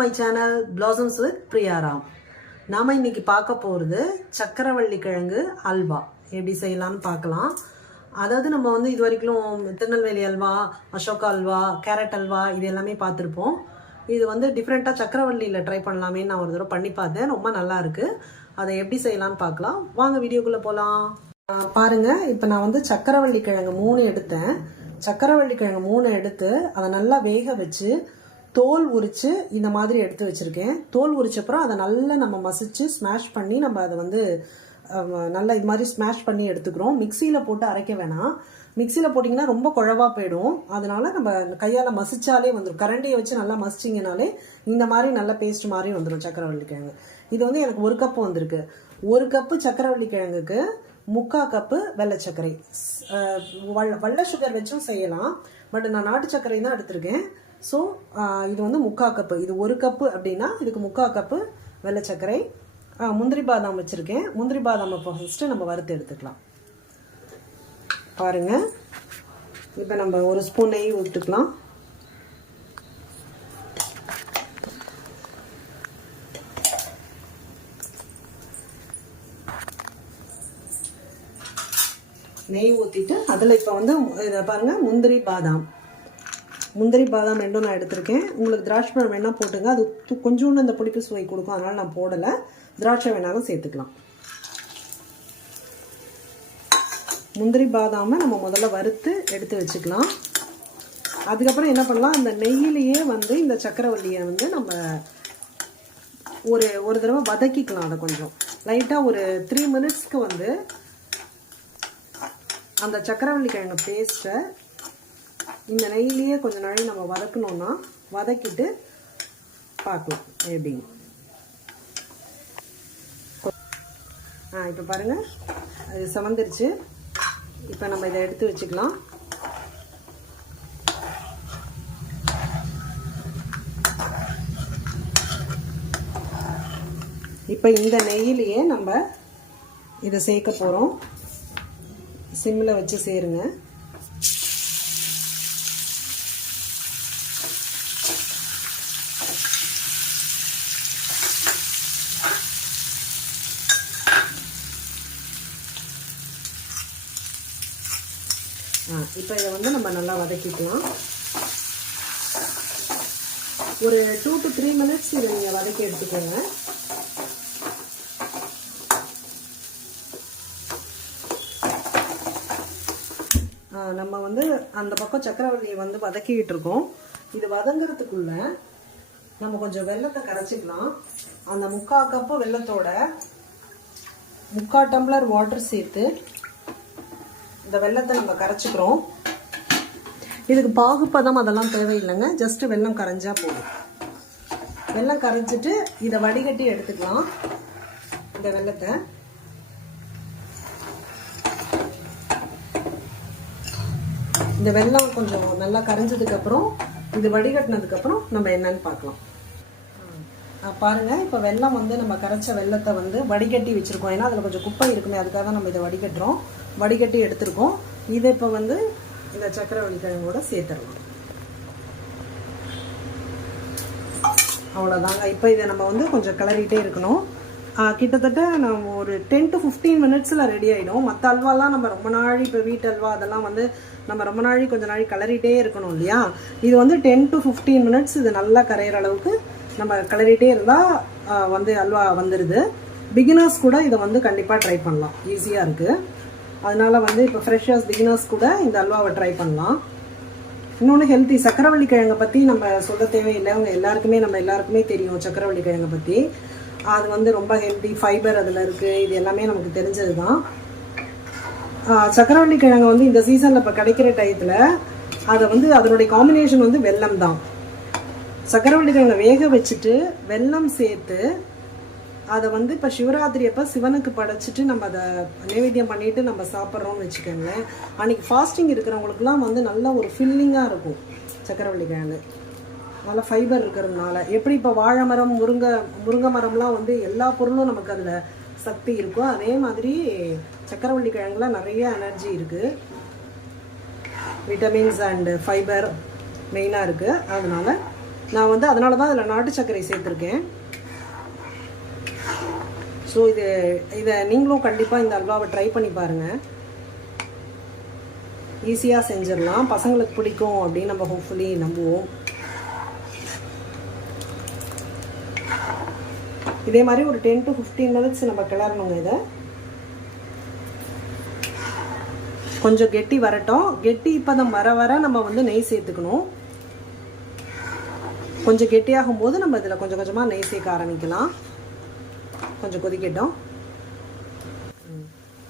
My channel Blossoms with பிரியாராம். நாம இன்னைக்கு பார்க்க போகிறது சக்கரவள்ளி கிழங்கு அல்வா எப்படி செய்யலாம்னு பார்க்கலாம். அதாவது நம்ம வந்து இது வரைக்கும் திருநெல்வேலி அல்வா, அசோகா அல்வா, கேரட் அல்வா இது எல்லாமே பார்த்துருப்போம். இது வந்து டிஃப்ரெண்ட்டாக சக்கரவள்ளியில் ட்ரை பண்ணலாமே நான் ஒரு தடவை பண்ணி பார்த்தேன். ரொம்ப நல்லா இருக்குது. அதை எப்படி செய்யலாம்னு பார்க்கலாம். வாங்க வீடியோக்குள்ளே போகலாம். பாருங்கள், இப்போ நான் வந்து சக்கரவள்ளி கிழங்கு 3 எடுத்தேன். சக்கரவள்ளி கிழங்கு 3 எடுத்து அதை நல்லா வேக வச்சு தோல் உரித்து இந்த மாதிரி எடுத்து வச்சுருக்கேன். தோல் உரிச்சப்பறம் அதை நல்லா நம்ம மசிச்சு ஸ்மாஷ் பண்ணி நம்ம அதை வந்து நல்லா இது மாதிரி ஸ்மாஷ் பண்ணி எடுத்துக்கிறோம். மிக்சியில் போட்டு அரைக்க வேணாம். மிக்சியில் போட்டிங்கன்னா ரொம்ப குழவா போயிடும். அதனால நம்ம கையால் மசிச்சாலே வந்துடும். கரண்டியை வச்சு நல்லா மசிச்சிங்கனாலே இந்த மாதிரி நல்ல பேஸ்ட் மாதிரி வந்துடும் சக்கரவள்ளி கிழங்கு. இது வந்து எனக்கு 1 கப்பு வந்திருக்கு. 1 கப்பு சக்கரவள்ளி கிழங்குக்கு 3/4 கப்பு வெள்ளை சர்க்கரை. வெள்ளை சுகர் வச்சும் செய்யலாம், பட் நான் நாட்டு சர்க்கரை தான் எடுத்திருக்கேன். ஸோ இது வந்து 3/4 கப்பு. இது 1 கப்பு அப்படின்னா இதுக்கு 3/4 கப்பு வெள்ளை சர்க்கரை. முந்திரி பாதாம் வச்சுருக்கேன். முந்திரி பாதாம் இப்போ ஃபஸ்ட்டு நம்ம வறுத்து எடுத்துக்கலாம். பாருங்கள், இப்போ நம்ம 1 ஸ்பூன் நெய் விட்டுக்கலாம். நெய் ஊற்றிட்டு அதில் இப்போ வந்து இதை பாருங்கள், முந்திரி பாதாம் ரெண்டும் நான் எடுத்திருக்கேன். உங்களுக்கு திராட்சை பழம் வேணால் போட்டுங்க, அது கொஞ்சோண்டு அந்த புளிப்பு சுவை கொடுக்கும், அதனால் நான் போடலை. திராட்சை வேணாலும் சேர்த்துக்கலாம். முந்திரி பாதாமை நம்ம முதல்ல வறுத்து எடுத்து வச்சுக்கலாம். அதுக்கப்புறம் என்ன பண்ணலாம், அந்த நெய்யிலேயே வந்து இந்த சக்கரவள்ளியை வந்து நம்ம ஒரு தடவை வதக்கிக்கலாம். அதை கொஞ்சம் லைட்டாக ஒரு 3 மினிட்ஸ்க்கு வந்து அந்த சக்கரவள்ளி கிழங்கு பேஸ்ட்டை இந்த நெய்யிலேயே கொஞ்சம் நாளை நம்ம வதக்கணும்னா வதக்கிட்டு பார்க்கலாம் எப்படின்னு. இப்போ பாருங்கள், அது சமந்துருச்சு. இப்போ நம்ம இதை எடுத்து வச்சுக்கலாம். இப்போ இந்த நெய்யிலேயே நம்ம இதை சேர்க்க போகிறோம். சிம்மில் வச்சு சேருங்க. இப்போ இதை வந்து நம்ம நல்லா வதக்கிக்கலாம். ஒரு 2 to 3 மினிட்ஸ் இதை நீங்கள் வதக்கி எடுத்துக்கோங்க. நம்ம வந்து அந்த பக்கம் சக்கரவள்ளியை வந்து வதக்கிக்கிட்டு இருக்கோம். இது வதங்கிறதுக்குள்ள நம்ம கொஞ்சம் வெல்லத்தை கரைச்சிக்கலாம். அந்த 3/4 கப்பு வெல்லத்தோட 3/4 டம்ளர் வாட்டர் சேர்த்து இந்த வெல்லத்தை நம்ம கரைச்சிக்கிறோம். இதுக்கு பாகுப்பதம் அதெல்லாம் தேவையில்லைங்க, ஜஸ்ட் வெல்லம் கரைஞ்சா போதும். வெல்லம் கரைச்சிட்டு இதை வடிகட்டி எடுத்துக்கலாம். இந்த வெல்லத்தை இந்த வெல்லம் கொஞ்சம் நல்லா கரைஞ்சதுக்கப்புறம் இது வடிகட்டினதுக்கப்புறம் நம்ம என்னன்னு பார்க்கலாம். பாருங்கள், இப்போ வெல்லம் வந்து நம்ம கரைச்ச வெல்லத்தை வந்து வடிகட்டி வச்சுருக்கோம். ஏன்னா அதில் கொஞ்சம் குப்பை இருக்குமே, அதுக்காக தான் நம்ம இதை வடிகட்டுறோம். வடிகட்டி எடுத்துருக்கோம். இதை இப்போ வந்து இந்த சக்கரவள்ளி கிழங்கோட சேர்த்துடலாம். அவ்வளோதாங்க. இப்போ இதை நம்ம வந்து கொஞ்சம் கிளறிட்டே இருக்கணும். கிட்டத்தட்ட நம்ம ஒரு 10 to 15 மினிட்ஸில் ரெடி ஆகிடும். மற்ற அல்வாலாம் நம்ம ரொம்ப நாள், இப்போ வீட்டு அல்வா அதெல்லாம் வந்து நம்ம ரொம்ப நாள் கொஞ்ச நாள் கிளறிட்டே இருக்கணும் இல்லையா. இது வந்து 10 to 15 மினிட்ஸ் இது நல்லா கரையிற அளவுக்கு நம்ம கிளறிட்டே இருந்தால் வந்து அல்வா வந்துடுது. பிகினர்ஸ் கூட இதை வந்து கண்டிப்பாக ட்ரை பண்ணலாம், ஈஸியாக இருக்குது. அதனால் வந்து இப்போ ஃப்ரெஷர்ஸ் பிகினர்ஸ் கூட இந்த அல்வாவை ட்ரை பண்ணலாம். இன்னொன்று ஹெல்த்தி, சக்கரவள்ளி கிழங்கை பற்றி நம்ம சொல்ல தேவையில்லை. அவங்க நம்ம எல்லாருக்குமே தெரியும் சக்கரவள்ளி கிழங்கை பற்றி. அது வந்து ரொம்ப ஹெல்த்தி, ஃபைபர் அதில் இருக்குது. இது எல்லாமே நமக்கு தெரிஞ்சது தான். சக்கரவள்ளி கிழங்கு வந்து இந்த சீசனில் இப்போ கிடைக்கிற டயத்தில் அதை வந்து அதனுடைய காம்பினேஷன் வந்து வெல்லம் தான். சக்கரவள்ளி கிழங்கை வேக வச்சுட்டு வெல்லம் சேர்த்து அதை வந்து இப்போ சிவராத்திரி அப்போ சிவனுக்கு படைச்சிட்டு நம்ம அதை நைவேத்தியம் பண்ணிவிட்டு நம்ம சாப்பிட்றோம்னு வச்சுக்கோங்களேன். அன்றைக்கி ஃபாஸ்டிங் இருக்கிறவங்களுக்குலாம் வந்து நல்ல ஒரு ஃபில்லிங்காக இருக்கும் சக்கரவள்ளி கிழங்கு. நல்லா ஃபைபர் இருக்கிறதுனால. எப்படி இப்போ வாழை மரம், முருங்கை மரம்லாம் வந்து எல்லா பொருளும் நமக்கு அதில் சக்தி இருக்கும், அதே மாதிரி சக்கரவள்ளி கிழங்குல நிறைய எனர்ஜி இருக்குது. விட்டமின்ஸ் அண்ட் ஃபைபர் மெயினாக இருக்குது. அதனால் நான் வந்து அதனால தான் அதில் நாட்டு சர்க்கரை சேர்த்துருக்கேன். ஸோ இதை நீங்களும் கண்டிப்பாக இந்த அல்வாவை ட்ரை பண்ணி பாருங்கள். ஈஸியாக செஞ்சிடலாம், பசங்களுக்கு பிடிக்கும் அப்படின்னு நம்ம ஹோப்ஃபுல்லி நம்புவோம். இதே மாதிரி ஒரு 10 to 15 minutes நம்ம கிளறணுங்க. இதை கொஞ்சம் கெட்டி வரட்டும். கெட்டி பதம் வர வர நம்ம வந்து நெய் சேர்த்துக்கணும். கொஞ்சம் கெட்டியாகும் போது நம்ம இதில் கொஞ்சம் கொஞ்சமாக நெய் சேர்க்க ஆரம்பிக்கலாம். கொஞ்சம் கொதிக்கட்டும்.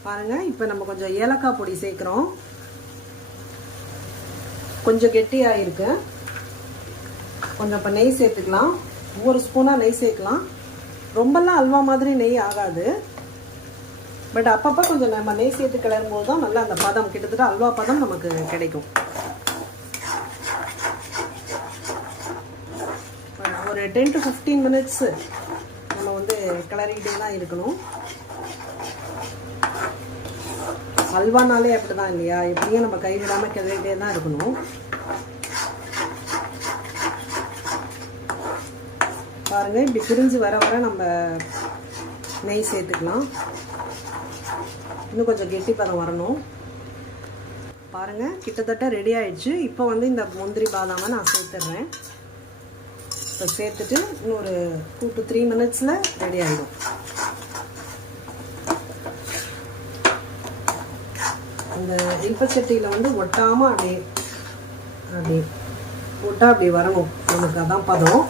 பாருங்கள், இப்போ நம்ம கொஞ்சம் ஏலக்காய் பொடி சேர்க்குறோம். கொஞ்சம் கெட்டியாக இருக்கு. கொஞ்சம் இப்போ நெய் சேர்த்துக்கலாம். ஒவ்வொரு ஸ்பூனாக நெய் சேர்க்கலாம். ரொம்பலாம் அல்வா மாதிரி நெய் ஆகாது, பட் அப்பப்போ கொஞ்சம் நம்ம நெய் சேர்த்து கிளறும் போது தான் நல்லா அந்த பதம், கிட்டத்தட்ட அல்வா பதம் நமக்கு கிடைக்கும். ஒரு 10 to 15 minutes நம்ம வந்து கிளறிக்கிட்டே தான் இருக்கணும். அல்வானாலே அப்படி தான் இல்லையா, எப்படியும் நம்ம கைவிடாமல் கிளறிக்கிட்டே தான் இருக்கணும். பாருங்கள், இப்படி பிரிஞ்சு வர வர நம்ம நெய் சேர்த்துக்கலாம். இன்னும் கொஞ்சம் கெட்டி பதம் வரணும். பாருங்கள், கிட்டத்தட்ட ரெடி ஆயிடுச்சு. இப்போ வந்து இந்த முந்திரி பாதாமை நான் சேர்த்துடுறேன். இப்போ சேர்த்துட்டு இன்னொரு 2 to 3 minutes ரெடி ஆகிடும். அந்த இல்பச்சட்டியில் வந்து ஒட்டாமல் அப்படி ஒட்டா அப்படி வரணும் நமக்கு, அதான் பதம்.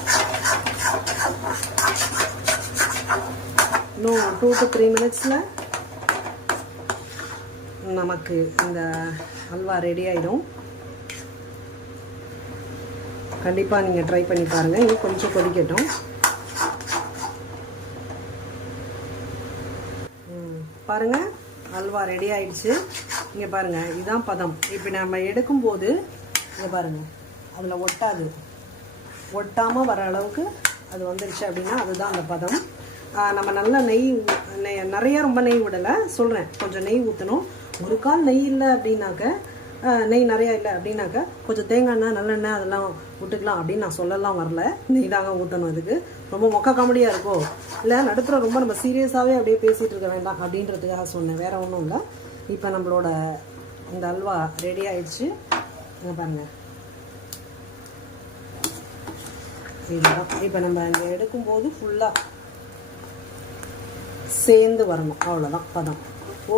இன்னும் 2 to 3 minutes நமக்கு இந்த அல்வா ரெடி ஆகிடும். கண்டிப்பாக நீங்கள் ட்ரை பண்ணி பாருங்கள். இன்னும் கொஞ்சம் கொதிக்கட்டும். பாருங்கள், அல்வா ரெடி ஆயிடுச்சு. இங்கே பாருங்கள், இதுதான் பதம். இப்போ நம்ம எடுக்கும்போது இங்கே பாருங்கள், அதில் ஒட்டாமல் வர அளவுக்கு அது வந்துடுச்சு அப்படின்னா அதுதான் அந்த பதம். நம்ம நல்லா நெய் நிறைய ரொம்ப நெய் விடலை, சொல்கிறேன். கொஞ்சம் நெய் ஊற்றணும். ஒரு கால் நெய் இல்லை அப்படின்னாக்க, நெய் நிறையா இல்லை அப்படின்னாக்க கொஞ்சம் தேங்காய் எண்ணெய், நல்லெண்ணெய் அதெல்லாம் விட்டுக்கலாம் அப்படின்னு நான் சொல்லலாம் வரல. நெய் தாங்க ஊற்றணும். அதுக்கு ரொம்ப மொக்க காமெடியாக இருக்கும் இல்லை, நடுப்புற ரொம்ப நம்ம சீரியஸாகவே அப்படியே பேசிகிட்டு இருக்க வேண்டாம் அப்படின்றதுக்காக சொன்னேன், வேறு ஒன்றும் இல்லை. இப்போ நம்மளோட இந்த அல்வா ரெடி ஆயிடுச்சு. இங்கே பாருங்கள், இதுதான். இப்போ நம்ம இங்கே எடுக்கும்போது ஃபுல்லாக சேர்ந்து வரணும், அவ்வளோதான் பதம்.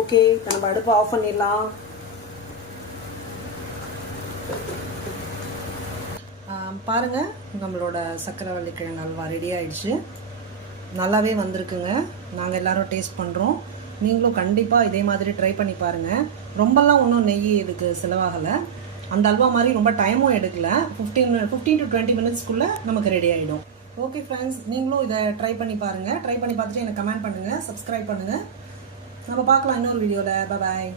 ஓகே, இப்போ நம்ம அடுப்பை ஆஃப் பண்ணிடலாம். பாருங்கள், நம்மளோட சக்கரவள்ளி கிழங்கு அல்வா ரெடி ஆயிடுச்சு. நல்லாவே வந்திருக்குங்க. நாங்கள் எல்லோரும் டேஸ்ட் பண்ணுறோம். நீங்களும் கண்டிப்பாக இதே மாதிரி ட்ரை பண்ணி பாருங்கள். ரொம்பலாம் ஒன்றும் நெய் இதுக்கு செலவாகலை. அந்த அல்வா மாதிரி ரொம்ப டைமும் எடுக்கல. 15 to 20 minutesக்குள்ளே நமக்கு ரெடி ஆகிடும். ஓகே ஃப்ரெண்ட்ஸ், நீங்களும் இதை ட்ரை பண்ணி பாருங்கள். ட்ரை பண்ணி பார்த்துட்டு எனக்கு கமெண்ட் பண்ணுங்கள், சப்ஸ்கிரைப் பண்ணுங்கள். நம்ம பார்க்கலாம் இன்னொரு வீடியோவில். பாய்.